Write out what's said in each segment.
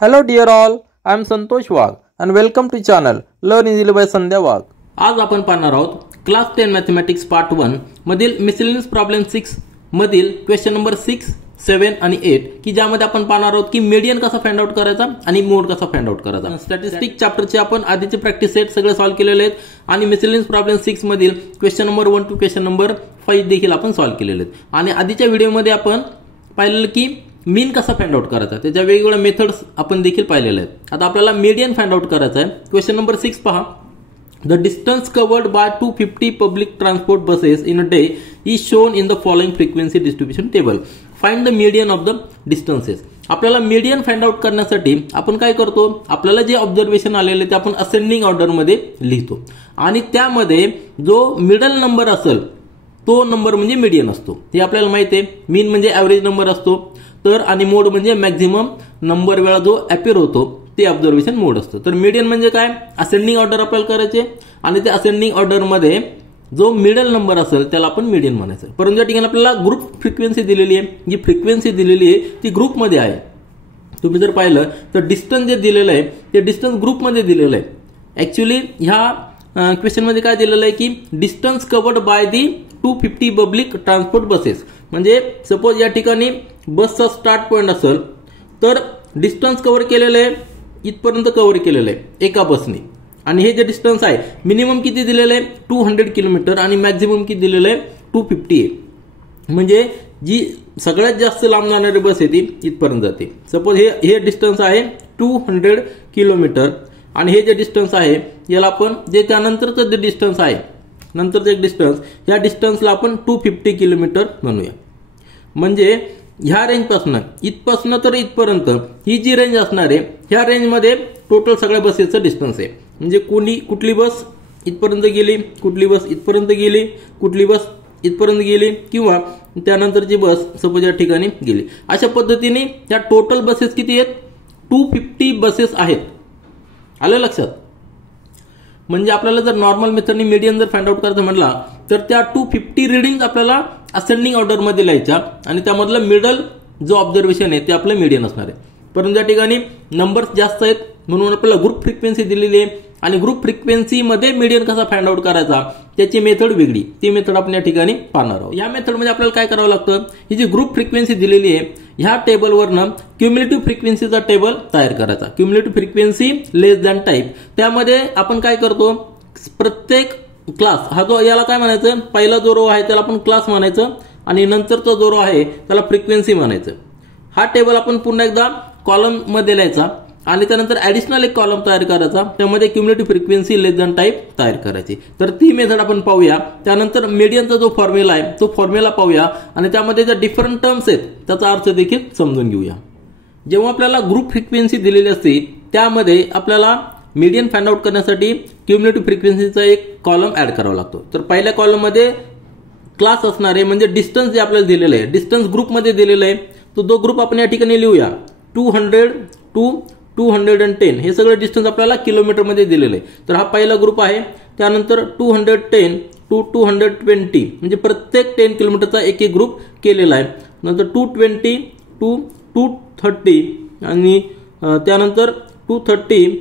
Hello dear all, I am Santosh Wagh and welcome to channel Learn Easily by Sandhya Wagh. आज आपण पाहणार आहोत class 10 mathematics part 1 मधील miscellaneous problem 6 मधील question number 6, 7 आणि 8 की ज्यामध्ये आपण पाहणार आहोत की मीडियन कसा फाइंड आउट करायचा आणि मोड कसा फाइंड आउट करायचा. स्टॅटिस्टिक चॅप्टरचे आपण आधीचे प्रॅक्टिस सेट सगळे सॉल्व्ह केलेले आहेत आणि मिसलेनियस प्रॉब्लेम 6 मधील question number 1 to question number 5 देखील आपण सॉल्व्ह केलेले आहेत. आणि आधीच्या व्हिडिओमध्ये आपण पाहिलेलं की मीन कसा फाइंड आउट करायचा त्याच्या वेगवेगळ्या मेथड्स आपण देखील पाहिलेल्या आहेत. आता आपल्याला मीडियन फाइंड आउट करायचा आहे. क्वेश्चन नंबर 6 पहा. The distance covered by 250 public transport buses in a day is shown in the following frequency distribution table. Find the median of the distances. आपल्याला मीडियन फाइंड आउट करण्यासाठी आपण काय करतो, आपल्याला जे ऑब्झर्वेशन आलेले ते आपण असेंडिंग ऑर्डर मध्ये लिहितो आणि त्यामध्ये जो मिडल नंबर असेल तो नंबर म्हणजे मीडियन असतो. हे आपल्याला माहिती आहे. मीन म्हणजे ऍव्हरेज नंबर असतो तर आणि मोड म्हणजे मॅक्झिमम नंबर वेळा जो अपीअर होतो ते ऑब्झर्वेशन मोड असतं. तर मीडियन म्हणजे काय, असेंडिंग ऑर्डर आपल्याला करायचे आणि त्या असेंडिंग ऑर्डर मध्ये जो मिडल नंबर असेल त्याला आपण मीडियन म्हणायचं. परंतु या ठिकाणी आपल्याला ग्रुप फ्रिक्वेन्सी दिलेली आहे. जी फ्रिक्वेन्सी दिलेली आहे ती ग्रुपमध्ये आहे. तुम्ही जर पाहिलं तर डिस्टन्स जे दिलेलं आहे ते डिस्टन्स ग्रुपमध्ये दिलेलं आहे. ऍक्च्युली ह्या क्वेश्चन मध्ये काय दिलेलं आहे की distance covered by the 250 public transport buses. म्हणजे सपोज या ठिकाणी बसचा स्टार्ट पॉइंट असेल तर डिस्टन्स कव्हर केलेलं आहे इथपर्यंत कव्हर केलेलं आहे एका बसने. आणि हे जे डिस्टन्स आहे मिनिमम किती दिलेलं आहे 200 किलोमीटर आणि मॅक्झिमम किती दिलेलं आहे 250 आहे. म्हणजे जी सगळ्यात जास्त लांब जाणारी बस आहे ती इथपर्यंत जाते. सपोज हे डिस्टन्स आहे 200 किलोमीटर आणि हे जे डिस्टन्स आहे याला आपण जे त्यानंतरचं जे डिस्टन्स आहे नंतरचं एक डिस्टन्स या डिस्टन्सला आपण 250 किलोमीटर म्हणूया. म्हणजे ह्या रेंजपासून इथपासून तर इथपर्यंत ही जी रेंज असणार आहे ह्या रेंजमध्ये टोटल सगळ्या बसेसचं डिस्टन्स आहे. म्हणजे कुठली बस इथपर्यंत गेली, कुठली बस इथपर्यंत गेली, कुठली बस इथपर्यंत गेली किंवा त्यानंतरची बस सपोज या ठिकाणी गेली. अशा पद्धतीने त्या टोटल बसेस किती आहेत 250 बसेस आहेत. आलं लक्षात. म्हणजे आपल्याला जर नॉर्मल मेथडने मीडियन जर फाइंड आउट करायचं म्हटला तर त्या 250 रिडिंग आपल्याला असेंडिंग ऑर्डर मध्ये लिहायच्या आणि त्यामधलं मिडल जो ऑब्झर्वेशन आहे ते आपलं मीडियन असणार आहे. परंतु या ठिकाणी नंबर्स जास्त आहेत म्हणून आपल्याला ग्रुप फ्रिक्वेन्सी दिलेली आहे आणि ग्रुप फ्रिक्वेन्सी मध्ये मीडियन कसा फाइंड आउट करायचा त्याची मेथड वेगळी, ती मेथड आपण या ठिकाणी पाहणार आहोत. या मेथडमध्ये आपल्याला काय करावं लागतं, ही जी ग्रुप फ्रिक्वेन्सी दिलेली आहे ह्या टेबलवरनं क्युम्युलेटिव्ह फ्रिक्वेन्सीचा टेबल तयार करायचा. क्युम्युलेटिव्ह फ्रिक्वेन्सी लेस दॅन टाईप. त्यामध्ये आपण काय करतो, प्रत्येक क्लास हा जो याला काय म्हणायचं, पहिला जो रो आहे त्याला आपण क्लास म्हणायचं आणि नंतरचा जो रो आहे त्याला फ्रिक्वेन्सी म्हणायचं. हा टेबल आपण पुन्हा एकदा कॉलम मध्ये लिहायचा आणि त्यानंतर ऍडिशनल एक कॉलम तयार करायचा, त्यामध्ये क्युम्युलेटिव्ह फ्रिक्वेन्सी लेस दॅन टाईप तयार करायची. तर ती मेथड आपण पाहूया. त्यानंतर मीडियनचा जो फॉर्म्युला आहे तो फॉर्म्युला पाहूया आणि त्यामध्ये ज्या डिफरंट टर्म्स आहेत त्याचा अर्थ देखील समजून घेऊया. जेव्हा आपल्याला ग्रुप फ्रिक्वेन्सी दिलेली असते त्यामध्ये आपल्याला मीडियन फाइंड आउट करण्यासाठी क्युम्युलेटिव्ह फ्रिक्वेन्सीचा एक कॉलम ऍड करावा लागतो. तर पहिल्या कॉलम मध्ये क्लास असणार आहे म्हणजे डिस्टन्स जे आपल्याला दिलेलं आहे डिस्टन्स ग्रुपमध्ये दिलेलं आहे तो जो ग्रुप आपण या ठिकाणी लिहूया 200 टू 210 हे सगळं डिस्टन्स आपल्याला किलोमीटर मध्ये दिलेलं आहे. तर हा पहिला ग्रुप आहे. त्यानंतर 210 टू 220 म्हणजे प्रत्येक 10 किलोमीटरचा एक एक ग्रुप केलेला आहे. नंतर 220 टू 230 आणि त्यानंतर 230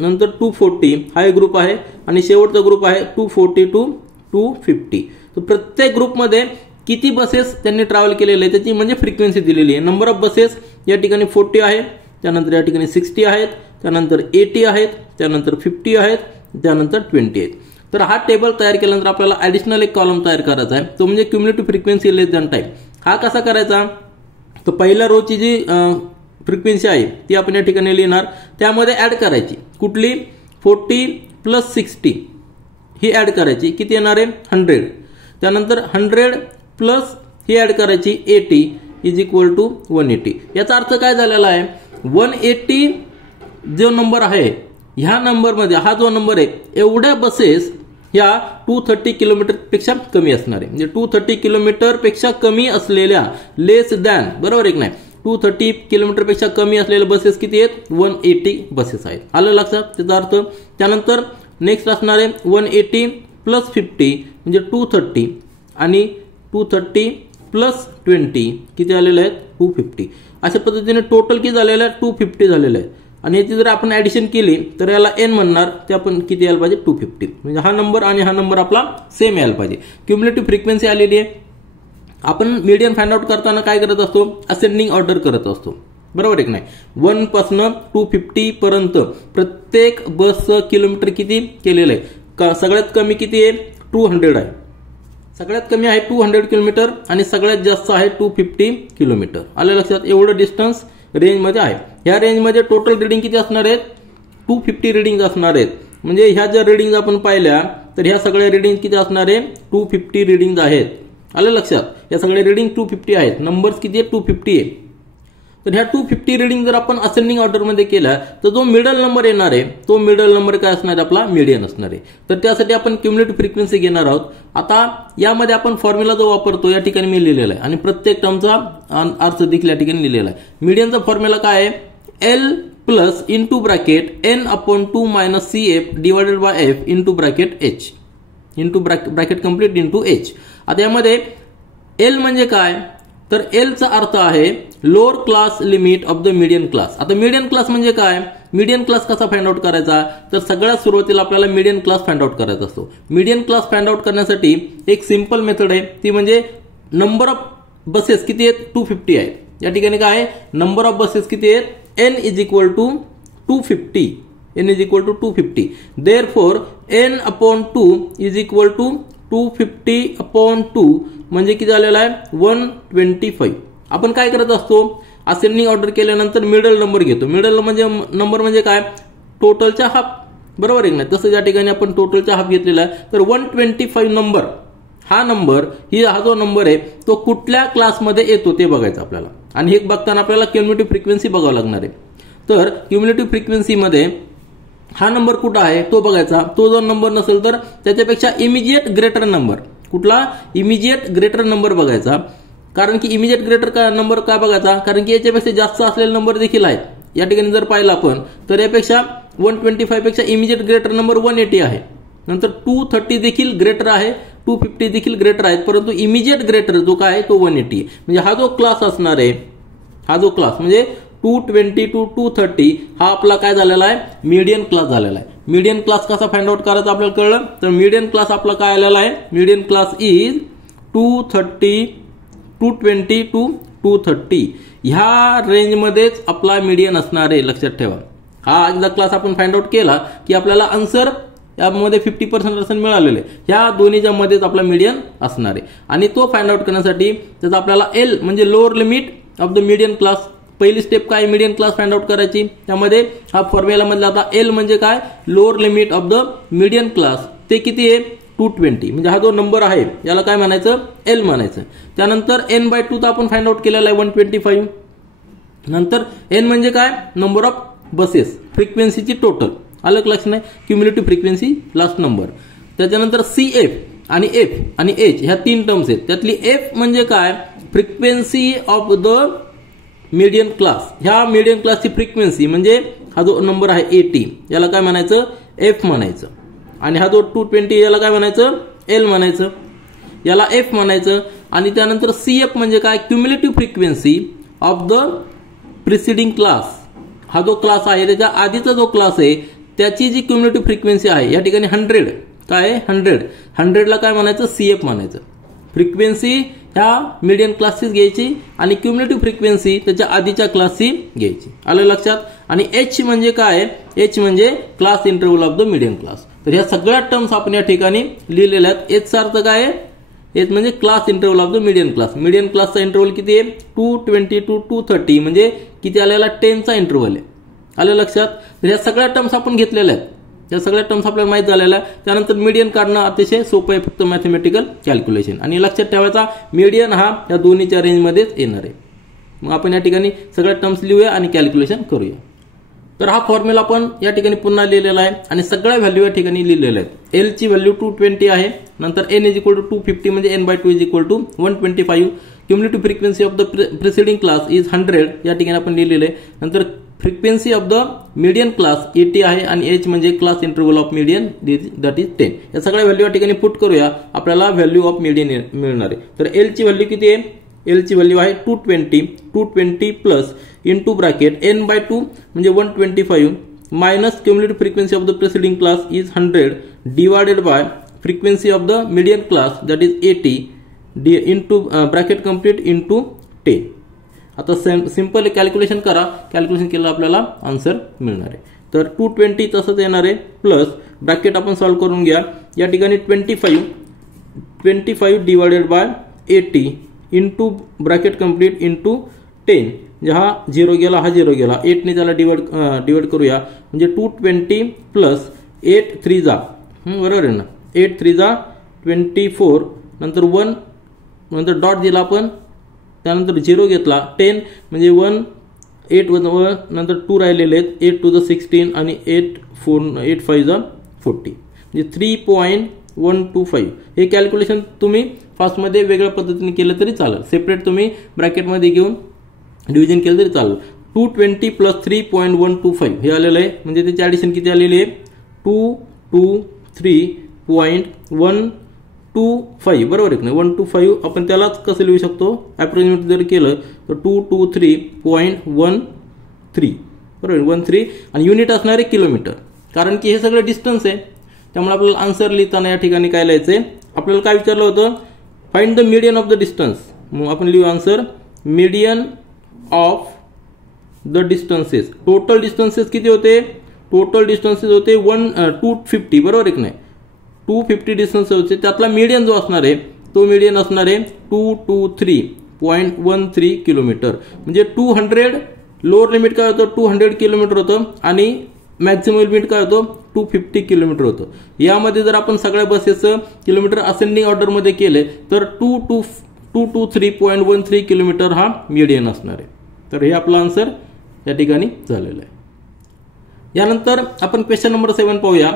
नंतर 240 हा एक ग्रुप आहे आणि शेवटचा ग्रुप आहे 240 टू 250. तर प्रत्येक ग्रुपमध्ये किती बसेस त्यांनी ट्रॅव्हल केलेले आहे त्याची म्हणजे फ्रिक्वेन्सी दिलेली आहे. नंबर ऑफ बसेस या ठिकाणी 40 आहे, त्यानंतर या ठिकाणी 60 आहेत, त्यानंतर 80 आहेत, त्यानंतर 50 आहेत, त्यानंतर 20 आहेत. तर हा टेबल तयार केल्यानंतर आपल्याला ऍडिशनल एक कॉलम तयार करायचा आहे तो म्हणजे क्युम्युलेटिव्ह फ्रिक्वेन्सी लेस दॅन टाईप. हा कसा करायचा, तर पहिल्या रोची जी फ्रिक्वेन्सी आहे ती आपण या ठिकाणी लिहिणार, त्यामध्ये ऍड करायची कुठली 40 प्लस 60 ही ऍड करायची, किती येणार आहे 100. त्यानंतर 100 प्लस ही ऍड करायची 80 इज इक्वल टू 180. याचा अर्थ काय झालेला आहे 180 जो नंबर आहे ह्या नंबरमध्ये हा जो नंबर आहे एवढ्या बसेस ह्या 230 किलोमीटर पेक्षा कमी असणार आहे. म्हणजे 230 किलोमीटर पेक्षा कमी असलेल्या लेस दॅन बरोबर एक नाही 230 किलोमीटर पेक्षा कमी असलेल्या बसेस किती आहेत 180 बसेस आहेत. आलं लक्षात त्याचा अर्थ. त्यानंतर नेक्स्ट असणार आहे 180 प्लस 50 म्हणजे 230 आणि 230 प्लस 20 किती आलेले आहेत 250. अशा पद्धतीने टोटल किती झालेलं आहे 250 झालेलं आहे. आणि याची जर आपण ऍडिशन केली तर याला n म्हणणार, ते आपण किती यायला पाहिजे 250. म्हणजे हा नंबर आणि हा नंबर आपला सेम यायला पाहिजे. क्युम्युलेटिव्ह फ्रिक्वेन्सी आलेली आहे. आपण मीडियन फाइंड आउट करताना काय करत असतो, असेंडिंग ऑर्डर करत असतो, बरोबर आहे की नाही. 1 पासून 250 पर्यंत प्रत्येक बसचं किलोमीटर किती केलेलं आहे. सगळ्यात कमी किती आहे 200 आहे, सगळ्यात कमी आहे 200 किलोमीटर आणि सगळ्यात जास्त आहे 250 किलोमीटर. आलं लक्षात. एवढं डिस्टन्स रेंजमध्ये आहे. ह्या रेंजमध्ये टोटल रिडिंग किती असणार आहेत 250 रिडिंग असणार आहेत. म्हणजे ह्या ज्या रिडिंग आपण पाहिल्या तर ह्या सगळ्या रिडिंग किती असणार आहे 250 रिडिंग आहेत. आलं लक्षात. या सगळ्या रिडिंग 250 आहेत. नंबर्स किती आहे 250 आहे. तर ह्या 250 रिडिंग जर आपण असेंडिंग ऑर्डर मध्ये केला तर जो मिडल नंबर येणार आहे तो मिडल नंबर काय असणार आहे आपला मीडियन असणार आहे. तर त्यासाठी आपण क्युम्युलेटिव्ह फ्रिक्वेन्सी घेणार आहोत. आता यामध्ये आपण फॉर्म्युला जो वापरतो या ठिकाणी मी लिहिलेला आहे आणि प्रत्येक टर्मचा अर्थ देखील या ठिकाणी लिहिलेला आहे. मीडियनचा फॉर्म्युला काय आहे L plus into bracket n/2 minus CF divided by F into bracket H into bracket complete into H. आता यामध्ये एल म्हणजे काय तर एल चा अर्थ आहे lower class limit of the median class. आता मीडियन क्लास म्हणजे काय, मीडियन क्लास कसा फाइंड आउट करायचा तर सगळ्यात सुरुवातीला आपल्याला मीडियन क्लास फाइंड आउट करायचा असतो. मीडियन क्लास फाइंड आउट करण्यासाठी एक सिंपल मेथड आहे, ती म्हणजे नंबर ऑफ बसेस किती आहेत 250 आहेत. या ठिकाणी काय आहे नंबर ऑफ बसेस किती आहेत n is equal to 250. n is equal to 250. Therefore n/2 is equal to 250/2 म्हणजे किती झालेला आहे 125. आपण काय करत असतो असेंडिंग ऑर्डर केल्यानंतर मिडल नंबर घेतो. मिडल म्हणजे नंबर म्हणजे काय टोटलच्या हाफ, बरोबर आहे ना. तसं या ठिकाणी आपण टोटलच्या हाफ घेतलेला आहे. तर 125 नंबर हा जो नंबर आहे तो कुठल्या क्लासमध्ये येतो ते बघायचं आपल्याला. आणि हे बघताना आपल्याला क्युम्युलेटिव्ह फ्रिक्वेन्सी बघावं लागणार आहे. तर क्युम्युलेटिव्ह फ्रिक्वेन्सीमध्ये हा नंबर कुठं आहे तो बघायचा. तो जर नंबर नसेल तर त्याच्यापेक्षा इमिजिएट ग्रेटर नंबर, कुठला इमिजिएट ग्रेटर नंबर बघायचा. कारण की इमिजिएट ग्रेटर नंबर काय बघायचा कारण की याच्यापेक्षा जास्त असलेले नंबर देखील आहेत. या ठिकाणी जर पाहिलं आपण तर यापेक्षा 125 पेक्षा इमिजिएट ग्रेटर नंबर 180 आहे. नंतर 230 देखील ग्रेटर आहे, 250 देखील ग्रेटर आहेत, परंतु इमिजिएट ग्रेटर जो काय आहे तो 180. म्हणजे हा जो क्लास असणार आहे, हा जो क्लास म्हणजे 220 to 230 हा आपला काय झालेला आहे मीडियन क्लास झालेला आहे. मीडियन क्लास कसा फाइंड आउट करायचा आपल्याला कळलं. तर मीडियन क्लास आपला काय आलेला आहे मीडियन क्लास इज 220 to 230. ह्या रेंजमध्येच आपला मीडियन असणार आहे, लक्षात ठेवा. हा एकदा क्लास आपण फाइंड आउट केला की आपल्याला आन्सर यामध्ये 50% मिळालेले. ह्या दोन्हीच्या मध्येच आपला मीडियन असणार आहे. आणि तो फाइंड आउट करण्यासाठी त्याचा आपल्याला एल म्हणजे lower limit of the median class. पहिली स्टेप काय मीडियन क्लास फाइंड आउट करायची. त्यामध्ये हा फॉर्म्युला मधला आता एल म्हणजे काय lower limit of the median class, ते किती आहे 220. म्हणजे हा जो नंबर आहे याला काय म्हणायचं एल म्हणायचं. त्यानंतर n/2 तर आपण फाइंड आउट केलेला आहे 125. नंतर n म्हणजे काय नंबर ऑफ बसेस, फ्रिक्वेन्सीची टोटल. अलग लक्ष नाही क्युम्युलेटिव्ह फ्रिक्वेन्सी लास्ट नंबर. त्याच्यानंतर CF आणि F आणि H ह्या 3 टर्म्स आहेत. त्यातली F म्हणजे काय frequency of the median class. ह्या मीडियन क्लासची फ्रिक्वेन्सी म्हणजे हा जो नंबर आहे 80 याला काय म्हणायचं F म्हणायचं. आणि हा जो 220 याला काय म्हणायचं L म्हणायचं, याला F म्हणायचं. आणि त्यानंतर CF म्हणजे काय cumulative frequency of the preceding class. हा जो क्लास आहे त्याच्या आधीचा जो क्लास आहे त्याची जी क्युम्युलेटिव्ह फ्रिक्वेन्सी आहे या ठिकाणी 100 काय 100ला काय म्हणायचं CF म्हणायचं. फ्रिक्वेन्सी ह्या मीडियन क्लासचीच घ्यायची आणि क्युम्युलेटिव्ह फ्रिक्वेन्सी त्याच्या आधीच्या क्लासची घ्यायची. आलं लक्षात. आणि H म्हणजे काय H म्हणजे class interval of the median class. तर ह्या सगळ्या टर्म्स आपण या ठिकाणी लिहिलेल्या आहेत. H चा अर्थ काय आहे H म्हणजे class interval of the median class. Median क्लासचा इंटरव्हल किती आहे 220 to 230 म्हणजे किती आलेला 10 चा इंटरव्हल आहे. आलं लक्षात. तर ह्या सगळ्या टर्म्स आपण घेतलेल्या आहेत. या सगळ्या टर्म्स आपल्याला माहित झालेल्या आहे. त्यानंतर मीडियन काढणं अतिशय सोपं आहे, फक्त मॅथमॅटिकल कॅल्क्युलेशन. आणि लक्षात ठेवायचा मीडियन हा या दोन्हीच्या रेंजमध्येच येणार आहे. मग आपण या ठिकाणी सगळ्या टर्म्स लिहूया आणि कॅल्क्युलेशन करूया. तर हा फॉर्म्युला आपण या ठिकाणी पुन्हा लिहिलेला आहे आणि सगळ्या व्हॅल्यू या ठिकाणी लिहिलेल्या आहेत. एल ची व्हॅल्यू 220 आहे. नंतर n इज इक्वल टू 250 म्हणजे n/2 is equal to 125. Cumulative frequency of the preceding class is 100 या ठिकाणी आपण लिहिलेले आहे. नंतर frequency of the median class 80 आहे आणि H म्हणजे class interval of median that is 10. या सगळ्या व्हॅल्यू या ठिकाणी पुट करूया, आपल्याला व्हॅल्यू ऑफ मीडियन मिळणार आहे. तर एल ची व्हॅल्यू किती आहे एल ची व्हॅल्यू आहे 220 plus into bracket n by 2 म्हणजे 125 minus cumulative frequency of the preceding class is 100 divided by frequency of the median class that is 80 into bracket complete into 10. आता सिंपल कॅल्क्युलेशन करा, calculation केलं आपल्याला answer मिळणार आहे. तर 220 तसंच येणार आहे प्लस ब्रॅकेट आपण सॉल्व्ह करून घ्या. या ठिकाणी 25 divided by 80 into bracket complete into 10 म्हणजे हा 0 गेला, हा 0 गेला, 8 ने त्याला डिवाइड करूया म्हणजे 220 प्लस 8 3 जा बरोबर आहे ना, 8 3 जा 24 नंतर 1 नंतर डॉट दिला आपण, त्यानंतर 0 घेतला 10 म्हणजे 1 8 नंतर 2 राहिलेले आहेत, 8 2 जा 16 आणि 8 5 जा 40 म्हणजे 3.125. हे कॅल्क्युलेशन तुम्ही फास्टमध्ये वेगळ्या पद्धतीने केलं तरी चालेल, सेपरेट तुम्ही ब्रॅकेटमध्ये घेऊन डिव्हिजन केलं तरी चालेल. 220 प्लस 3.125 हे आलेलं आहे म्हणजे त्याची ॲडिशन किती आलेली आहे 223.125 बरोबर आहे. 125 आपण त्यालाच कसं लिहू शकतो, अप्रॉक्सिमेट जर केलं तर 223.13 बरोबर 13 आणि युनिट असणार आहे किलोमीटर, कारण की हे सगळं डिस्टन्स आहे. त्यामुळे आपल्याला आन्सर लिहिताना या ठिकाणी काय लिहायचंय, आपल्याला काय विचारलं होतं find the median of the distance. मग आपण लिहू answer median of the distances. Total distances किती होते, टोटल डिस्टन्सेस होते 250 बरोबर आहे की नाही, 250 डिस्टन्स होते, त्यातला मीडियन जो असणार आहे तो मीडियन असणार आहे 223.13 किलोमीटर म्हणजे 200 लोअर लिमिट काय होतं 200 किलोमीटर होतं आणि मॅक्सिमम लिमिट काय होतं 250 किलोमीटर होतं. यामध्ये जर आपण सगळ्या बसेसचं किलोमीटर असेंडिंग ऑर्डरमध्ये केले तर 223.13 किलोमीटर हा मीडियन असणार आहे. तर हे आपलं आन्सर या ठिकाणी झालेलं आहे. यानंतर आपण क्वेश्चन नंबर 7 पाहूया.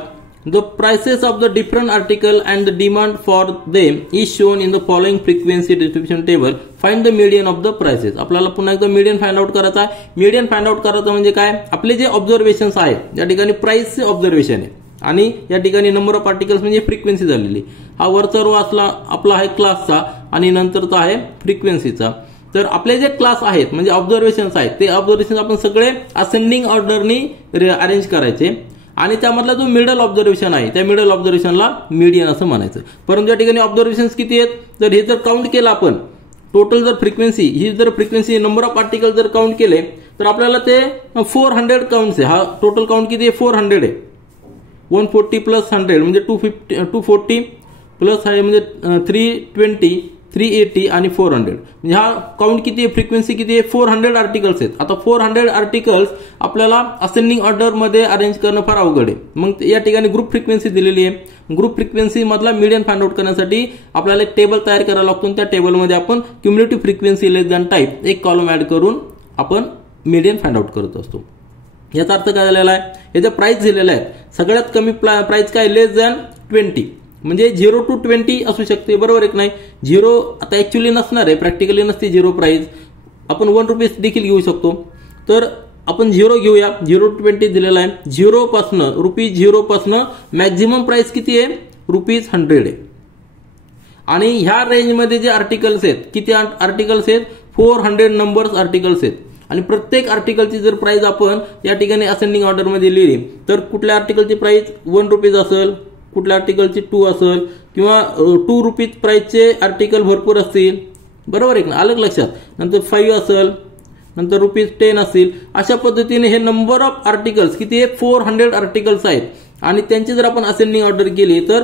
The prices of the different article and the demand for them is shown in the following frequency distribution table. Find the median of the prices. आपल्याला पुन्हा एकदा मीडियन फाइंड आउट करायचा आहे. मीडियन फाइंड आउट करायचं म्हणजे काय, आपले जे ऑब्झर्वेशन्स आहेत या ठिकाणी प्राइसचे ऑब्झर्वेशन आहे आणि या ठिकाणी नंबर ऑफ आर्टिकल्स म्हणजे फ्रिक्वेन्सी झालेली. हा वरचा रो असला आपला आहे क्लासचा आणि नंतरचा आहे फ्रिक्वेन्सीचा. तर आपले जे क्लास आहेत म्हणजे ऑब्झर्वेशन्स आहेत ते ऑब्झर्वेशन आपण सगळे असेंडिंग ऑर्डरनी अरेंज करायचे आणि त्यामधला जो मिडल ऑब्झर्वेशन आहे त्या मिडल ऑब्झर्वेशनला मीडियन असं म्हणायचं. परंतु या ठिकाणी ऑब्झर्वेशन्स किती आहेत, तर हे जर काउंट केलं आपण टोटल जर फ्रिक्वेन्सी ही जर फ्रिक्वेन्सी नंबर ऑफ आर्टिकल जर काउंट केले तर आपल्याला ते 400 काउंट्स आहे. हा टोटल काउंट किती आहे 400 आहे. 140 प्लस 100 म्हणजे 240 प्लस आहे म्हणजे 320 380 आणि 400 म्हणजे हा काउंट किती आहे, फ्रिक्वेन्सी किती आहे 400 आर्टिकल्स आहेत. आता 400 आर्टिकल्स आपल्याला असेंडिंग ऑर्डर मध्ये अरेंज करणं फार अवघड आहे. मग या ठिकाणी ग्रुप फ्रिक्वेन्सी दिलेली आहे. ग्रुप फ्रिक्वेन्सी मधला मीडियन फाइंड आउट करण्यासाठी आपल्याला एक टेबल तयार करायला लागतो. त्या टेबलमध्ये आपण क्युम्युलेटिव्ह फ्रिक्वेन्सी लेस दॅन टाईप एक कॉलम ऍड करून आपण मीडियन फाइंड आउट करत असतो. याचा अर्थ काय झालेला आहे, याचा प्राइस दिलेला आहे. सगळ्यात कमी प्राइस काय लेस दॅन 20 म्हणजे 0 to 20 असू शकते बरोबर आहे की नाही. 0 आता ऍक्च्युअली नसणार आहे, प्रॅक्टिकली नसते 0 प्राइस. आपण 1 रुपीज देखील घेऊ शकतो. तर आपण 0 घेऊया, 0 to 20 दिलेला आहे. 0 पासून मॅक्झिमम प्राइस किती आहे ₹100 आहे. आणि ह्या रेंजमध्ये जे आर्टिकल्स आहेत किती आर्टिकल्स आहेत 400 नंबर्स आर्टिकल्स आहेत. आणि प्रत्येक आर्टिकलची जर प्राइस आपण या ठिकाणी असेंडिंग ऑर्डर मध्ये लिहिली तर कुठल्या आर्टिकलची प्राइस 1 रुपीज असेल, कुठल्या आर्टिकलची 2 असेल किंवा 2 रुपीज प्राइसचे आर्टिकल भरपूर असतील बरोबर आहे ना, अलग लक्षात. नंतर 5 असेल, नंतर ₹10 असतील. अशा पद्धतीने हे नंबर ऑफ आर्टिकल्स किती आहे 400 आर्टिकल्स आहेत आणि त्यांची जर आपण असेंडिंग ऑर्डर केली तर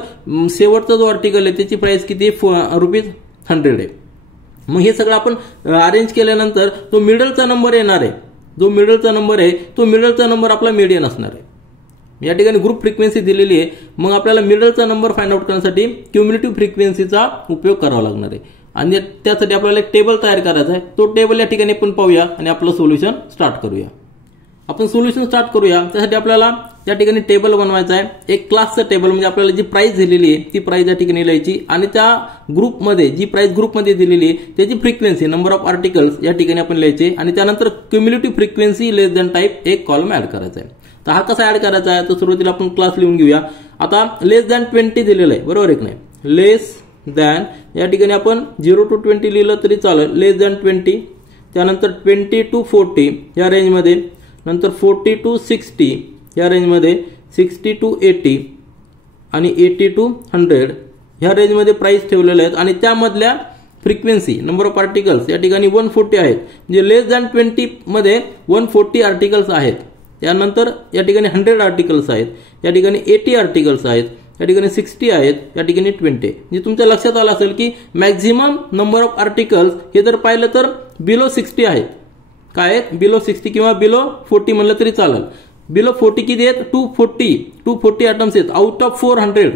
शेवटचा जो आर्टिकल आहे त्याची प्राइस किती आहे ₹100 आहे. मग हे सगळं आपण अरेंज केल्यानंतर तो मिडलचा नंबर येणार आहे. जो मिडलचा नंबर आहे तो मिडलचा नंबर आपला मीडियन असणार आहे. या ठिकाणी ग्रुप फ्रिक्वेन्सी दिलेली आहे. मग आपल्याला मिडलचा नंबर फाइंड आउट करण्यासाठी क्युम्युलेटिव्ह फ्रिक्वेन्सीचा उपयोग करावा लागणार आहे आणि त्यासाठी आपल्याला एक टेबल तयार करायचा आहे. तो टेबल या ठिकाणी आपण पाहूया आणि आपलं सोल्युशन स्टार्ट करूया. आपण सोल्युशन स्टार्ट करूया. त्यासाठी आपल्याला या ठिकाणी टेबल बनवायचा आहे. एक क्लासचं टेबल म्हणजे आपल्याला जी प्राइस दिलेली आहे ती प्राइस या ठिकाणी लिहायची आणि त्या ग्रुपमध्ये जी प्राइस ग्रुपमध्ये दिलेली आहे त्याची फ्रिक्वेन्सी नंबर ऑफ आर्टिकल्स या ठिकाणी आपण लिहायचे आणि त्यानंतर क्युम्युलेटिव्ह फ्रिक्वेन्सी लेस दॅन टाईप एक कॉलम ऍड करायचा आहे. तर हा कसा ऍड करायचा आहे तर सुरुवातीला आपण क्लास लिहून घेऊया. आता लेस दॅन 20 दिलेलं आहे बरोबर आहे की नाही. लेस दॅन, या ठिकाणी आपण 0 to 20 लिहिलं तरी चालेल, लेस दॅन 20, त्यानंतर 20 to 40 या रेंजमध्ये, नंतर 40 to 60 या रेंजमध्ये, 60 to 80 आणि 80 to 100 ह्या रेंजमध्ये प्राइस ठेवलेले आहेत आणि त्यामधल्या फ्रिक्वेन्सी नंबर ऑफ आर्टिकल्स या ठिकाणी 140 आहेत, म्हणजे लेस दॅन 20 मध्ये 140 आर्टिकल्स आहेत, त्यानंतर या ठिकाणी 100 आर्टिकल्स आहेत, या ठिकाणी 80 आर्टिकल्स आहेत, या ठिकाणी 60 आहेत, या ठिकाणी 20. म्हणजे तुमच्या लक्षात आलं असेल की मॅक्झिमम नंबर ऑफ आर्टिकल्स हे जर पाहिलं तर बिलो 60 आहेत. काय आहेत? बिलो 60 किंवा बिलो 40 म्हणलं तरी चालेल. बिलो 40 किती आहेत? 240 ॲटम्स आहेत आउट ऑफ 400.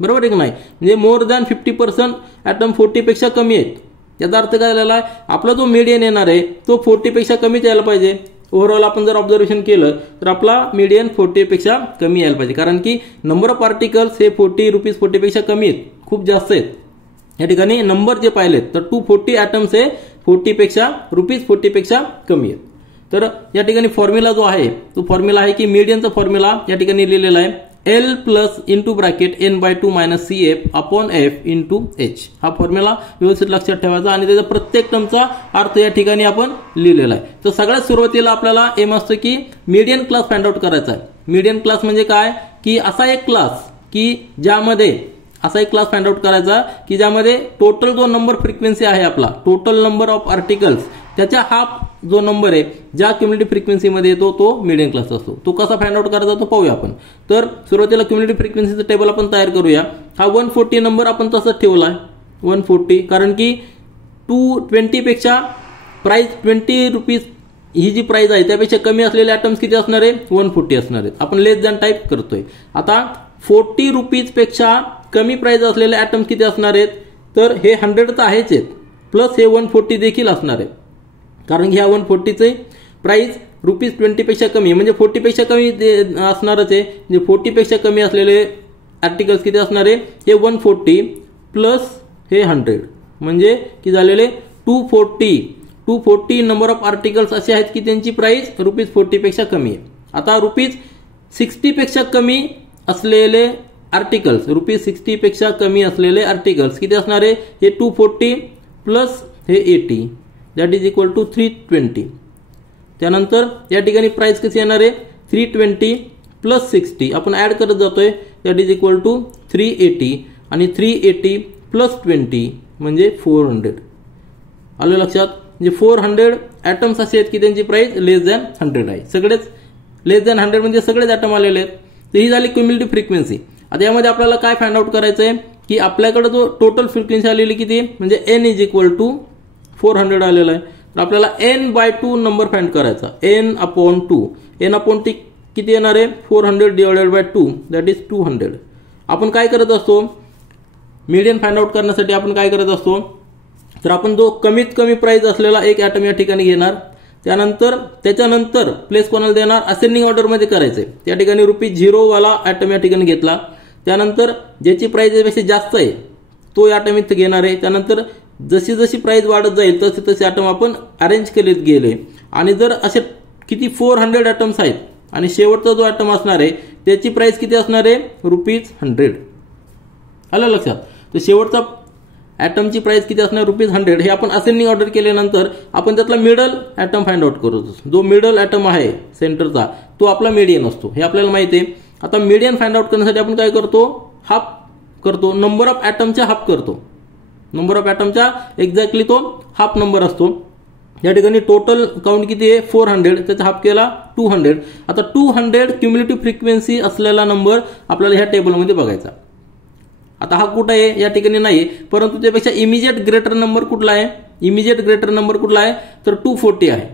बरोबर आहे की नाही? म्हणजे मोर दॅन 50% ॲटम 40 पेक्षा कमी आहेत. याचा अर्थ काय झालेला आहे? आपला जो मीडियन येणार आहे तो 40 पेक्षा कमीच यायला पाहिजे. ओव्हरऑल आपण जर ऑब्झर्वेशन केलं तर आपला मीडियन 40 पेक्षा कमी यायला पाहिजे, कारण की नंबर ऑफ आर्टिकल्स हे ₹40 पेक्षा कमी आहेत, खूप जास्त आहेत. या ठिकाणी नंबर जे पाहिलेत तर 240 ॲटम्स हे ₹40 पेक्षा कमी आहेत. तर या ठिकाणी फॉर्म्युला जो आहे तो फॉर्म्युला आहे की मीडियनचा फॉर्म्युला या ठिकाणी लिहिलेला आहे L plus into bracket n/2 minus CF upon F into H. हा फॉर्म्युला व्यवस्थित लक्षात ठेवायचा आणि त्याचा प्रत्येक टर्मचा अर्थ या ठिकाणी आपण लिहिलेला आहे. तर सगळ्यात सुरुवातीला आपल्याला एम असतं की मीडियन क्लास फाइंड आउट करायचा आहे. मीडियन क्लास म्हणजे काय? की असा एक क्लास की ज्यामध्ये असा एक क्लास फाइंड आउट करायचा की ज्यामध्ये टोटल जो नंबर फ्रिक्वेन्सी आहे आपला, टोटल नंबर ऑफ आर्टिकल्स त्याच्या हाफ जो नंबर आहे ज्या क्युम्युलेटिव्ह फ्रिक्वेन्सीमध्ये येतो तो मीडियन क्लास असतो. तो कसा फाइंड आउट करायचा तो पाहूया आपण. तर सुरुवातीला क्युम्युलेटिव्ह फ्रिक्वेन्सीचं टेबल आपण तयार करूया. हा 140 नंबर आपण तसंच ठेवला आहे 140, कारण की 220 पेक्षा प्राइस ₹20 ही जी प्राइस आहे त्यापेक्षा कमी असलेले ॲटम्स किती असणार आहे? 140 असणार आहेत. आपण लेस दॅन टाईप करतोय. आता ₹40 पेक्षा कमी प्राइस असलेले ॲटम्स किती असणार आहेत? तर हे 100 तर आहेच आहेत, प्लस हे 140 देखील असणार आहे, कारण की ह्या 140चे प्राइस ₹20 पेक्षा कमी, म्हणजे 40 पेक्षा कमी असणारच आहे. म्हणजे 40 पेक्षा कमी असलेले आर्टिकल्स किती असणार आहे? हे 140 प्लस हे 100, म्हणजे किती झालेले? 240 नंबर ऑफ आर्टिकल्स असे आहेत की त्यांची प्राइस ₹40 पेक्षा कमी आहे. आता ₹60 पेक्षा कमी असलेले आर्टिकल्स, ₹60 पेक्षा कमी असलेले आर्टिकल्स किती असणार आहे? हे 240 प्लस हे 80 दॅट इज इक्वल टू 320. त्यानंतर या ठिकाणी प्राइस कशी येणार आहे? 320 प्लस 60 आपण ऍड करत जातोय, दॅट इज इक्वल टू 380 आणि 380 प्लस 20 म्हणजे 400. आलं लक्षात? म्हणजे 400 ॲटम्स असे आहेत की त्यांची प्राइस लेस दॅन 100 आहे. सगळेच लेस दॅन 100 म्हणजे सगळेच ॲटम आलेले आहेत. तर ही झाली क्युम्युलेटिव्ह फ्रिक्वेन्सी. आता यामध्ये आपल्याला काय फाइंड आउट करायचं आहे की आपल्याकडे जो टोटल फ्रिक्वेन्सी आलेली किती, म्हणजे n इज इक्वल टू 400 आलेला आहे. तर आपल्याला n/2 नंबर फाइंड करायचा, n/2. n/2 किती येणार आहे? 400 डिवायडेड बाय 2 दॅट इज 200. आपण काय करत असतो मीडियन फाइंड आउट करण्यासाठी? आपण काय करत असतो तर आपण जो कमीत कमी प्राइस असलेला एक ॲटम या ठिकाणी घेणार, त्याच्यानंतर प्लेस कोणाला देणार? असेंडिंग ऑर्डरमध्ये करायचंय. त्या ठिकाणी ₹0 वाला ॲटम या ठिकाणी घेतला, त्यानंतर ज्याची प्राइस यापेक्षा जास्त आहे तो ॲटम इथे घेणार आहे. त्यानंतर जशी जशी प्राइस वाढत जाईल तसे तसे ॲटम आपण अरेंज केले गेले, आणि जर असे किती 400 ॲटम्स आहेत आणि शेवटचा जो ॲटम असणार आहे त्याची प्राइस किती असणार आहे? ₹100. आलं लक्षात? तर शेवटचा ॲटमची प्राइस किती असणार? ₹100. हे आपण असेंडिंग ऑर्डर केल्यानंतर आपण त्यातला मिडल ॲटम फाइंड आउट करतो. जो मिडल ॲटम आहे सेंटरचा तो आपला मीडियन असतो, हे आपल्याला माहिती आहे. आता मीडियन फाइंड आउट करण्यासाठी आपण काय करतो? हाफ करतो, नंबर ऑफ ॲटमच्या हाफ करतो. नंबर ऑफ ॲटमच्या एक्झॅक्टली तो हाफ नंबर असतो. या ठिकाणी टोटल काउंट किती आहे? 400, त्याचा हाफ केला 200. आता 200 क्युम्युलेटिव्ह फ्रिक्वेन्सी असलेला नंबर आपल्याला ह्या टेबलमध्ये बघायचा. आता हा कुठं आहे? या ठिकाणी नाही, परंतु त्यापेक्षा इमिजिएट ग्रेटर नंबर कुठला आहे? इमिजिएट ग्रेटर नंबर कुठला आहे? तर 240 आहे.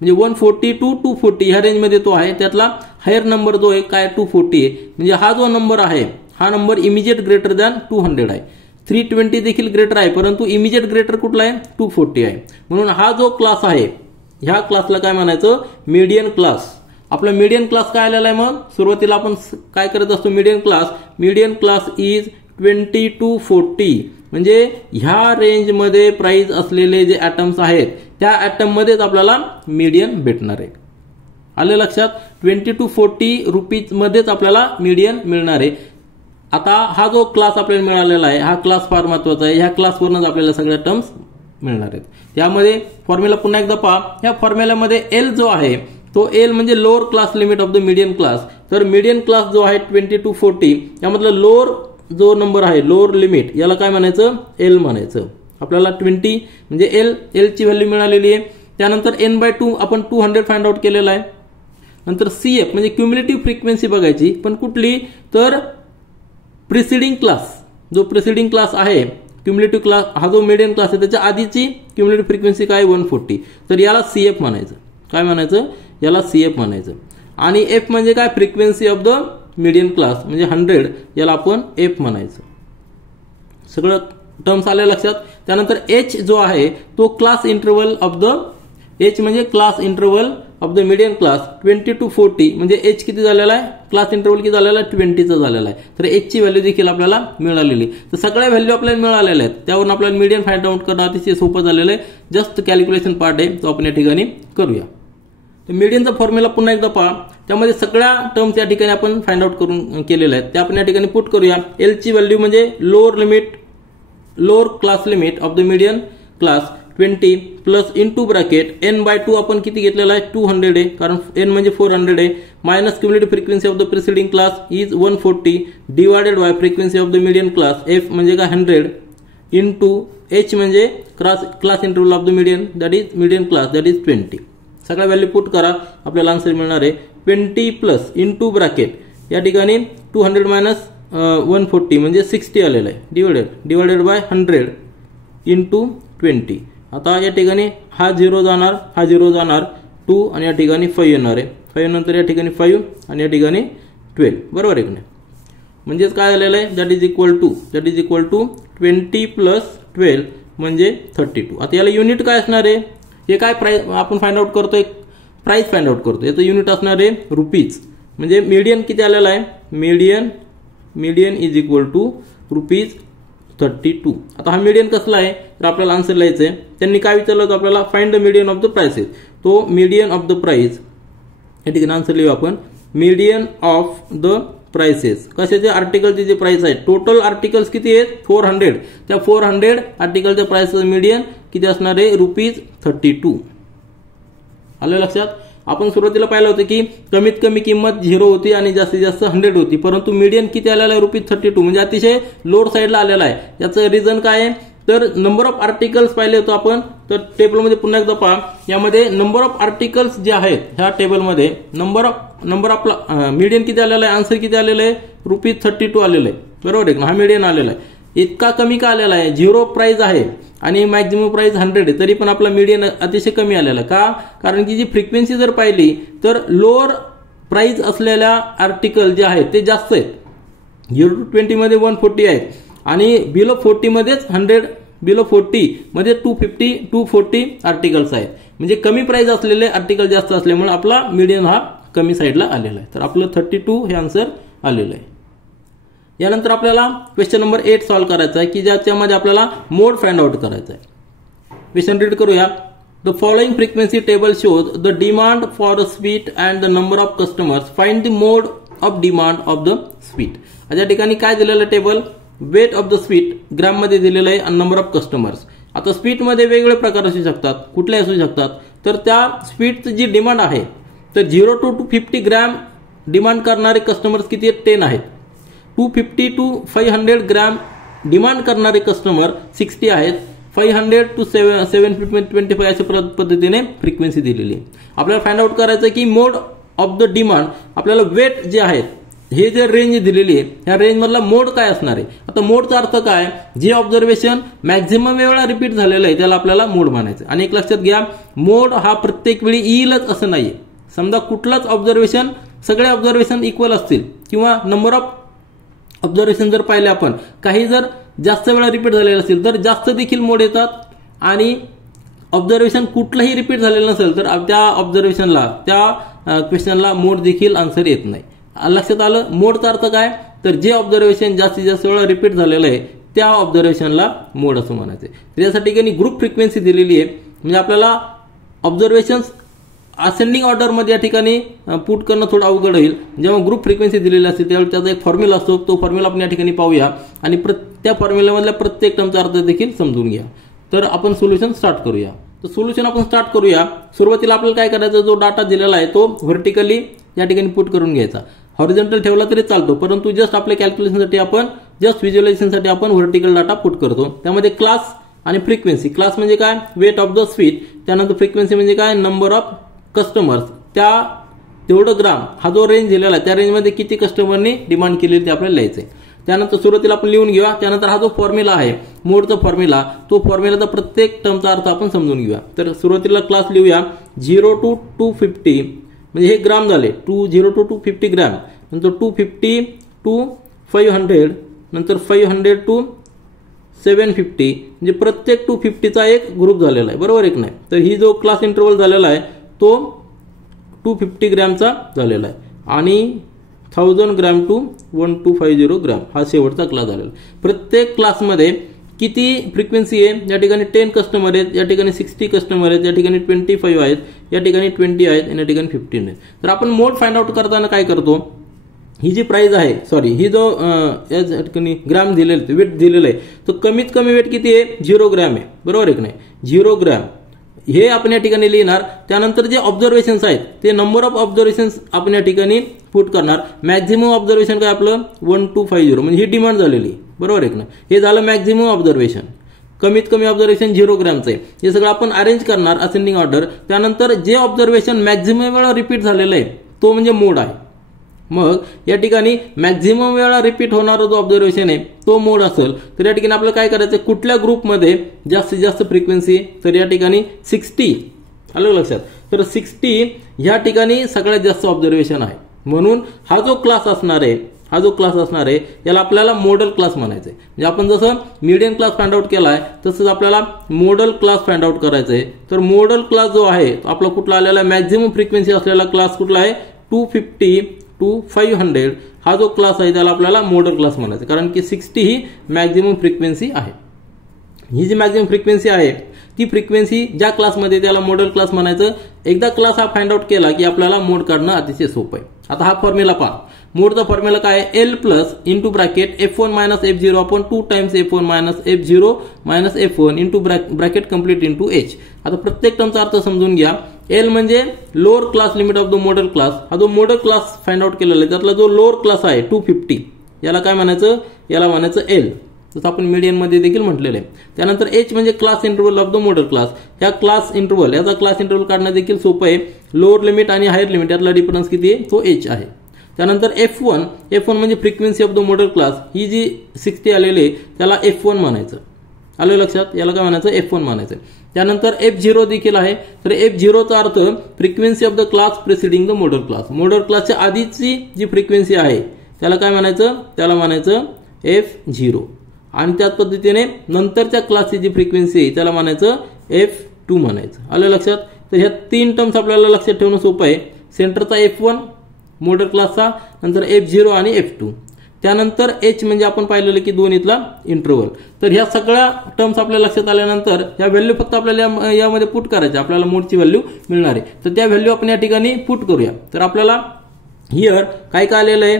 म्हणजे 140 to 240 ह्या रेंजमध्ये तो आहे. त्यातला हायर नंबर जो आहे काय? 240 आहे. म्हणजे हा जो नंबर आहे हा नंबर इमिजिएट ग्रेटर दॅन 200 आहे. 320 देखील ग्रेटर आहे, परंतु इमिजिएट ग्रेटर कुठला आहे? 240 आहे. म्हणून हा जो क्लास आहे ह्या क्लासला काय म्हणायचं? Median class. आपला मीडियन क्लास काय आलेला आहे? मग सुरुवातीला आपण काय करत असतो? Median class is 20 to 40. म्हणजे ह्या रेंजमध्ये प्राइस असलेले जे ॲटम्स आहेत त्या ॲटम मध्येच आपल्याला मीडियन भेटणार आहे. आलं लक्षात? 20 to 40 रुपीज मध्येच आपल्याला मीडियन मिळणार आहे. आता हा जो क्लास आपल्याला मिळालेला आहे हा क्लास फार महत्त्वाचा आहे. ह्या क्लासवरूनच आपल्याला सगळ्या टर्म्स मिळणार आहेत. त्यामध्ये फॉर्म्युला पुन्हा एकदा पहा. ह्या फॉर्म्युल्यामध्ये एल जो आहे तो एल म्हणजे lower class limit of the median class. तर मीडियन क्लास जो आहे 20 to 40 यामधला लोअर जो नंबर आहे लोअर लिमिट याला काय म्हणायचं एल म्हणायचं. आपल्याला 20 म्हणजे एल ची व्हॅल्यू मिळालेली आहे. त्यानंतर n/2 आपण 200 फाइंड आउट केलेला आहे. नंतर CF म्हणजे क्युम्युलेटिव्ह फ्रिक्वेन्सी बघायची पण कुठली तर प्रिसिडिंग क्लास जो प्रिसिडिंग क्लास आहे क्युम्युलेटिव्ह क्लास हा जो मीडियन क्लास आहे त्याच्या आधीची क्युम्युलेटिव्ह फ्रिक्वेन्सी काय 140. तर याला CF म्हणायचं. काय म्हणायचं याला CF म्हणायचं. आणि F म्हणजे काय frequency of the median class म्हणजे 100 याला आपण F म्हणायचं. सगळं टर्म्स आले लक्षात. त्यानंतर H जो आहे तो class interval of the H म्हणजे class interval of the median class 20 to 40 म्हणजे H किती झालेला आहे क्लास इंटरवल किती झालेला आहे 20चा झालेला आहे. तर H ची व्हॅल्यू देखील आपल्याला मिळालेली. तर सगळ्या व्हॅल्यू आपल्याला मिळालेल्या आहेत. त्यावरून आपल्याला मीडियन फाइंड आउट करणं अतिशय सोपं झालेलं आहे. जस्ट कॅल्क्युलेशन पार्ट आहे तो आपण या ठिकाणी करूया. तर मीडियनचा फॉर्म्युला पुन्हा एकदा पहा. त्यामध्ये सगळ्या टर्म्स या ठिकाणी आपण फाइंड आउट करून केलेल्या आहेत. त्या आपण या ठिकाणी पुट करूया. एल ची व्हॅल्यू म्हणजे lower class limit of the median class 20 plus into bracket n/2 आपण किती घेतलेला आहे 200 आहे कारण n म्हणजे 400 आहे minus cumulative frequency of the preceding class is 140 divided by frequency of the median class f म्हणजे काय 100 इंटू h म्हणजे class interval of the median that is median class that is 20. सगळ्या व्हॅल्यू पुट करा आपल्याला answer मिळणार आहे 20 plus into bracket या ठिकाणी 200 मायनस 140 म्हणजे 60 आलेलं आहे डिवायडेड बाय 100 इंटू 20. आता या ठिकाणी हा 0 जाणार हा 0 जाणार 2 आणि या ठिकाणी 5 येणार आहे 5 नंतर या ठिकाणी 5 आणि या ठिकाणी 12 बरोबर आहे की नाही. म्हणजेच काय झालेलं आहे that is equal to 20 plus 12 म्हणजे 32. आता याला युनिट काय असणार आहे हे काय प्राइस आपण फाइंड आउट करतोय प्राइस फाइंड आउट करतो. याचं युनिट असणार आहे रुपीज म्हणजे मीडियन किती आलेला आहे median is equal to rupees 32. आता हा मीडियन कसला आहे तर आपल्याला आन्सर लिहायचं आहे. त्यांनी काय विचारलं होतं आपल्याला find the median of the prices. तो मीडियन ऑफ द प्राइस या ठिकाणी आन्सर लिहू आपण मीडियन ऑफ द प्राइसेस कशाचे आर्टिकलचे जे प्राइस आहे टोटल आर्टिकल्स किती आहेत 400 त्या 400 आर्टिकलच्या प्राइसचं मीडियन किती असणार आहे रुपीज 32. आलं लक्षात. आपण सुरुवातीला पाहिलं होतं की कमीत कमी किंमत 0 होती आणि जास्तीत जास्त 100 होती परंतु मीडियन किती आलेला आहे रुपीज 32 म्हणजे अतिशय लोअर साईडला आलेला आहे. याचं रिझन काय आहे तर नंबर ऑफ आर्टिकल्स पाहिले होतो आपण तर टेबलमध्ये पुन्हा एकदा पहा. यामध्ये नंबर ऑफ आर्टिकल्स जे आहेत ह्या टेबलमध्ये नंबर ऑफ मीडियन किती आलेला आहे आन्सर किती आलेलं आहे रुपीज 32 आलेलं आहे बरोबर आहे. हा मीडियन आलेला आहे. इतका कमी का आलेला आहे 0 प्राइस आहे आणि मॅक्झिमम प्राइस 100 आहे तरी पण आपला मीडियन अतिशय कमी आलेला का कारण की जी फ्रिक्वेन्सी जर पाहिली तर लोअर प्राइस असलेल्या आर्टिकल जे आहेत ते जास्त आहेत. 0 to 20 मध्ये 140 आहेत आणि बिलो 40 मध्येच 100 बिलो 40 मध्ये 240 आर्टिकल्स आहेत म्हणजे कमी प्राइस असलेले आर्टिकल जास्त असल्यामुळे आपला मीडियन हा कमी साईडला आलेला आहे. तर आपलं 32 हे आन्सर आलेलं आहे. यानंतर आपल्याला क्वेश्चन नंबर 8 सॉल्व्ह करायचा आहे की ज्याच्यामध्ये आपल्याला मोड फाइंड आउट करायचा आहे. क्वेश्चन रीड करूया. The following frequency table shows the demand for a sweet and the number of customers find the mode of demand of the sweet. या ठिकाणी काय दिलेलं table weight of the sweet gram मध्ये दिलेलं आहे आणि number of customers. आता sweet मध्ये वेगवेगळे प्रकार असू शकतात कुठले असू शकतात तर त्या स्वीटची जी डिमांड आहे तर 0 to 250 ग्रॅम डिमांड करणारे कस्टमर्स किती आहेत 10 आहेत. 250 to 500 ग्रॅम डिमांड करणारे कस्टमर 60 आहेत. 500 to 725 अशा पद्धतीने फ्रिक्वेन्सी दिलेली आहे. आपल्याला फाइंड आउट करायचं की मोड ऑफ द डिमांड आपल्याला वेट जे आहेत हे जे रेंज दिलेली आहे ह्या रेंज मधला मोड काय असणार आहे. आता मोडचा अर्थ काय जे ऑब्झर्वेशन मॅक्झिमम वेळा रिपीट झालेलं आहे त्याला आपल्याला मोड म्हणायचं. आणि एक लक्षात घ्या मोड हा प्रत्येक वेळी येईलच असं नाहीये. समजा कुठलाच ऑब्झर्वेशन सगळे ऑब्झर्वेशन इक्वल असतील किंवा नंबर ऑफ ऑब्झर्वेशन जर पाहिले आपण काही जर जास्त वेळा रिपीट झालेले असतील तर जास्त देखील मोड येतात आणि ऑब्झर्वेशन कुठलाही रिपीट झालेलं नसेल तर त्या ऑब्झर्वेशनला त्या क्वेश्चनला मोड देखील आन्सर येत नाही. लक्षात आलं. मोडचा अर्थ काय तर जे ऑब्झर्वेशन जास्तीत जास्त वेळा रिपीट झालेलं आहे त्या ऑब्झर्वेशनला मोड असं म्हणायचं. त्यासाठी काही ग्रुप फ्रिक्वेन्सी दिलेली आहे म्हणजे आपल्याला ऑब्झर्वेशन्स असेंडिंग ऑर्डरमध्ये या ठिकाणी पुट करणं थोडं अवघड होईल. जेव्हा ग्रुप फ्रिक्वेन्सी दिलेली असते त्यावेळी त्याचा एक फॉर्म्युला असतो, तो फॉर्म्युला आपण या ठिकाणी पाहूया आणि त्या फॉर्म्युल्यामधल्या प्रत्येक टर्मचा अर्थ देखील समजून घ्या. तर आपण सोल्युशन स्टार्ट करूया. तर सोल्युशन आपण स्टार्ट करूया. सुरुवातीला आपल्याला काय करायचं, जो डाटा दिलेला आहे तो व्हर्टिकली या ठिकाणी पुट करून घ्यायचा. हॉरिझॉन्टल ठेवला तरी चालतो, परंतु जस्ट आपल्या कॅल्क्युलेशनसाठी आपण जस्ट व्हिज्युअलायझेशनसाठी आपण व्हर्टिकल डाटा पुट करतो. त्यामध्ये क्लास आणि फ्रिक्वेन्सी. क्लास म्हणजे काय, वेट ऑफ द स्वीट. त्यानंतर फ्रिक्वेन्सी म्हणजे काय, नंबर ऑफ कस्टमर्स. त्या तेवढं ग्राम हा जो रेंज दिलेला आहे त्या रेंजमध्ये किती कस्टमरनी डिमांड केली ते आपल्याला लिहायचं आहे. त्यानंतर सुरुवातीला आपण लिहून घेऊया. त्यानंतर हा जो फॉर्म्युला आहे मोडचा फॉर्म्युला, तो फॉर्म्युलाचा प्रत्येक टर्मचा अर्थ आपण समजून घेऊया. तर सुरुवातीला क्लास लिहूया 0 to 250 म्हणजे हे ग्राम झाले. 0 to 250 ग्रॅम, नंतर 250 to 500, नंतर 500 to 750 म्हणजे प्रत्येक 250चा एक ग्रुप झालेला आहे, बरोबर एक नाही. तर ही जो क्लास इंटरव्हल झालेला आहे तो 250 ग्रॅमचा झालेला आहे आणि 1000 ग्रॅम टू 1250 ग्रॅम हा शेवटचा क्लास झालेला. प्रत्येक क्लासमध्ये किती फ्रिक्वेन्सी आहे, या ठिकाणी 10 कस्टमर आहेत, या ठिकाणी 60 कस्टमर आहेत, या ठिकाणी 25 आहेत, या ठिकाणी 20 आहेत आणि या ठिकाणी 15 आहेत. तर आपण मोड फाइंड आउट करताना काय करतो, ही जी प्राइस आहे, सॉरी ही जो या ठिकाणी ग्रॅम दिलेलं वेट दिलेलं आहे, तो कमीत कमी वेट किती आहे, 0 ग्रॅम आहे, बरोबर आहे की नाही. 0 ग्रॅम हे आपण या ठिकाणी लिहिणार. त्यानंतर जे ऑब्झर्वेशन्स आहेत ते नंबर ऑफ ऑब्झर्वेशन्स आपण या ठिकाणी पुट करणार. मॅक्झिमम ऑब्झर्वेशन काय आपलं 1250 म्हणजे ही डिमांड झालेली, बरोबर आहे की नाही. हे झालं मॅक्झिमम ऑब्झर्वेशन. कमीत कमी ऑब्झर्वेशन 0 ग्रॅमचं आहे. हे सगळं आपण अरेंज करणार असेंडिंग ऑर्डर. त्यानंतर जे ऑब्झर्वेशन मॅक्झिमम वेळा रिपीट झालेलं आहे तो म्हणजे मोड आहे. मग या ठिकाणी मॅक्झिमम वेळा रिपीट होणारा जो ऑब्झर्वेशन आहे तो मोड असेल तर या ठिकाणी आपल्याला काय करायचं, कुठल्या ग्रुपमध्ये जास्तीत जास्त फ्रिक्वेन्सी, तर या ठिकाणी 60 आलं लक्षात. तर 60 या ठिकाणी सगळ्यात जास्त ऑब्झर्वेशन आहे. म्हणून हा जो क्लास असणार आहे याला आपल्याला मॉडल क्लास म्हणायचं आहे. म्हणजे आपण जसं मीडियन क्लास फाइंड आउट केला आहे तसंच आपल्याला मॉडल क्लास फाइंड आउट करायचं आहे. तर मॉडल क्लास जो आहे आपला कुठला आलेला आहे, मॅक्झिमम फ्रिक्वेन्सी असलेला क्लास कुठला आहे, 250 to 500 हा जो क्लास आहे त्याला आपल्याला मॉडल क्लास म्हणायचं, कारण की 60 ही मॅक्झिमम फ्रिक्वेन्सी आहे. ही जी मॅक्झिमम फ्रिक्वेन्सी आहे ती फ्रिक्वेन्सी ज्या क्लासमध्ये त्याला मॉडल क्लास म्हणायचं. एकदा क्लास हा फाइंड आउट केला की आपल्याला मोड काढणं अतिशय सोपं आहे. आता हा फॉर्म्युला पहा. मोडचा फॉर्म्युला काय आहे, L plus into bracket F1 minus F0 upon 2 times F1 minus F0 minus F1 into bracket complete into H. आता प्रत्येक टर्मचा अर्थ समजून घ्या. L म्हणजे lower class limit of the modal class. हा जो मॉडल क्लास फाइंड आउट केलेला आहे त्यातला जो लोअर क्लास आहे 250 याला काय म्हणायचं, याला म्हणायचं L, जसं आपण मीडियन मध्ये देखील म्हटलेलं आहे. त्यानंतर H म्हणजे class interval of the modal class. या क्लास इंटरव्हल याचा क्लास इंटरव्हल काढणं देखील सोपं आहे. लोअर लिमिट आणि हायर लिमिट यातला डिफरन्स किती आहे, तो H आहे. त्यानंतर F1 म्हणजे frequency of the modal class. ही जी 60 आलेली आहे त्याला F1 म्हणायचं, आलं लक्षात. याला काय म्हणायचं, F1 म्हणायचं. त्यानंतर F0 देखील आहे. तर F0चा अर्थ frequency of the class preceding the modal class. Model क्लासच्या आधीची जी फ्रिक्वेन्सी आहे त्याला काय म्हणायचं, त्याला म्हणायचं F0. आणि त्याच पद्धतीने नंतरच्या क्लासची जी फ्रिक्वेन्सी आहे त्याला म्हणायचं F2 म्हणायचं, आलं लक्षात. तर ह्या 3 टर्म्स आपल्याला लक्षात ठेवणं सोपं आहे. सेंटरचा F1 मॉडल क्लासचा, नंतर F0 आणि F2. त्यानंतर H म्हणजे आपण पाहिलेलं की दोन्हीतला इंटरव्हल. तर ह्या सगळ्या टर्म्स आपल्या लक्षात आल्यानंतर ह्या व्हॅल्यू फक्त आपल्याला यामध्ये पुट करायच्या. आपल्याला मोडची व्हॅल्यू मिळणार आहे तर त्या व्हॅल्यू आपण या ठिकाणी पुट करूया. तर आपल्याला हिअर काय आलेलं आहे,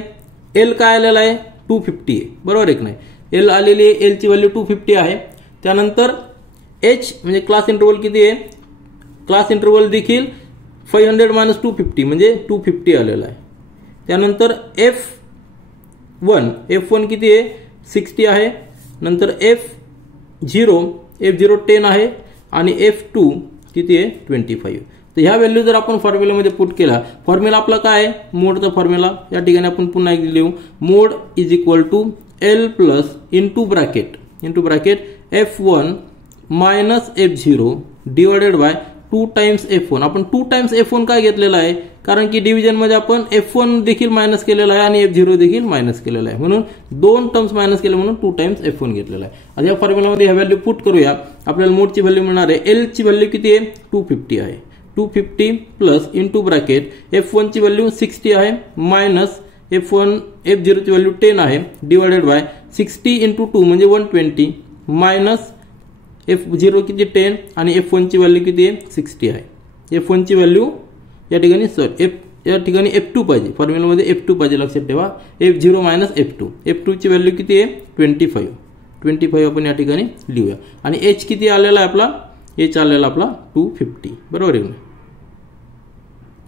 L काय आलेलं आहे 250 आहे, बरोबर आहे की नाही. L आलेली आहे, L ची व्हॅल्यू 250 आहे. त्यानंतर H म्हणजे क्लास इंटरव्हल किती आहे, क्लास इंटरव्हल देखील 500 मायनस 250 म्हणजे 250 आलेला आहे. त्यानंतर F1 किती आहे 60 आहे. नंतर F0 10 आहे आणि F2 किती आहे 25. तर ह्या व्हॅल्यू जर आपण फॉर्म्युलामध्ये पुट केला, फॉर्म्युला आपला काय आहे, मोडचा फॉर्म्युला या ठिकाणी आपण पुन्हा एकदा लिहू. Mode is equal to L plus into bracket F1 minus F0 divided by 2 times F1. आपण 2 टाइम्स F1 काय घेतलेला आहे, कारण की डिव्हिजन मध्ये आपण F1 देखील मायनस केलेला आहे आणि F0 देखील मायनस केलेला आहे, म्हणून 2 टर्म्स मायनस केले म्हणून 2 टाइम्स F1 घेतलेला आहे. आता या फॉर्म्युलामध्ये ह्या व्हॅल्यू पुट करूया. आपल्याला मोडची व्हॅल्यू मिळणार आहे. L ची व्हॅल्यू किती आहे 250 आहे. 250 प्लस इंटू ब्रॅकेट F1 ची व्हॅल्यू 60 आहे मायनस F0 ची व्हॅल्यू 10 आहे डिवायडेड बाय 60 इंटू 2 म्हणजे 120 मायनस F0 किती 10 आणि F1 ची व्हॅल्यू किती आहे 60 आहे. F1 ची व्हॅल्यू या ठिकाणी सॉरी या ठिकाणी F2 पाहिजे, फॉर्म्युलामध्ये F2 पाहिजे, लक्षात ठेवा. F0 minus F2. F2ची व्हॅल्यू किती आहे 25 आपण या ठिकाणी लिहूया. आणि H किती आलेला आहे आपला, H आलेला आपला 250, बरोबर आहे.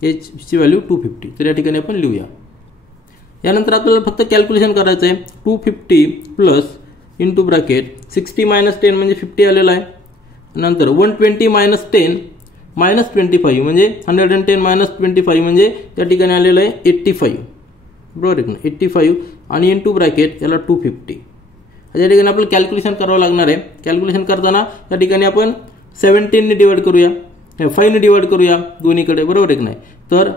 H ची व्हॅल्यू 250, तर या ठिकाणी आपण लिहूया. यानंतर आपल्याला फक्त कॅल्क्युलेशन करायचं आहे. 250 प्लस इंटू ब्रॅकेट 60 मायनस 10 म्हणजे 50 आलेला आहे. नंतर 120 मायनस 10 मायनस 25 म्हणजे 110 मायनस 25 म्हणजे या ठिकाणी आलेलं आहे 85, बरोबर आहे ना, 85 आणि इंटू ब्रॅकेट याला 250. या ठिकाणी आपल्याला कॅल्क्युलेशन करावं लागणार आहे. कॅल्क्युलेशन करताना या ठिकाणी आपण 17 ने डिवाइड करूया, 5 ने डिवाइड करूया दोन्हीकडे, बरोबर आहे की नाही. तर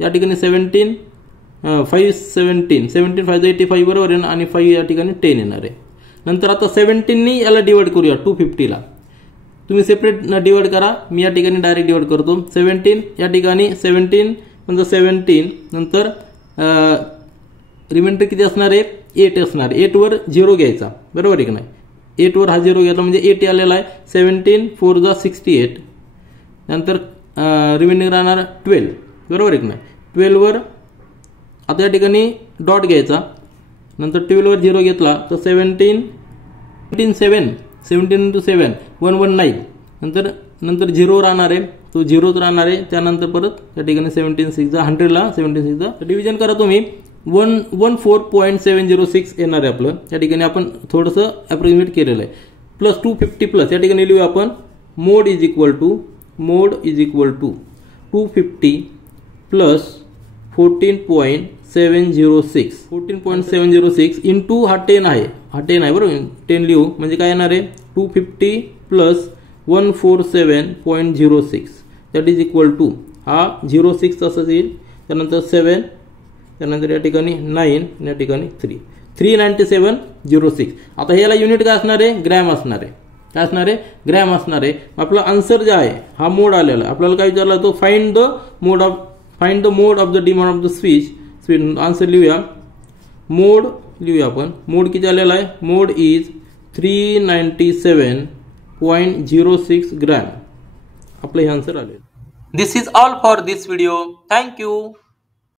या ठिकाणी 17 5 17 17 5 85, बरोबर आहे ना, आणि 5 या ठिकाणी 10 येणार आहे. नंतर आता 17 ने याला डिवाइड करूया 250 ला. तुम्ही सेपरेट डिवाइड करा, मी या ठिकाणी डायरेक्ट डिवाइड करतो. 17 या ठिकाणी 17 म्हणजे 17, नंतर रिमाइंडर किती असणार आहे 8 असणार. 8 वर 0 घ्यायचा, बरोबर आहे की नाही. 8 वर हा 0 घेतला म्हणजे 8 आलेला आहे. 17 4 जा 68, नंतर रिमाइंडिंग राहणार 12, बरोबर आहे की नाही. 12 वर आता या ठिकाणी डॉट घ्यायचा, नंतर 12 वर 0 घेतला तर 17 7 17 इंटू 7 119, नंतर 0 राहणार आहे, तो 0च राहणार आहे. त्यानंतर परत या ठिकाणी 17 6 जा 100 ला 17 6 जा डिव्हिजन करा तुम्ही. 114.706 येणार आहे आपलं. या ठिकाणी आपण थोडंसं अप्रॉक्सिमेट केलेलं आहे. प्लस 250 प्लस या ठिकाणी लिहूया आपण mode is equal to 250 plus 14.706 into हा 10 आहे, बरोबर. 10 लिहू म्हणजे काय येणार आहे 250 plus 147.06 that is equal to हा 06 तसंच येईल, त्यानंतर 7, त्यानंतर या ठिकाणी 9, या ठिकाणी 397.06. आता ह्याला युनिट काय असणार आहे ग्रॅम असणार आहे. काय असणार आहे ग्रॅम असणार आहे. आपला आन्सर जे आहे हा मोड आलेला आहे. आपल्याला काय विचारला तो find the mode of the demand of the switch. Answer लिहूया, मोड लिहूया आपण. मोड किती आलेला आहे, मोड इज 397.06 ग्रॅम. आपलं हे आन्सर आले. This is all for this video. Thank you.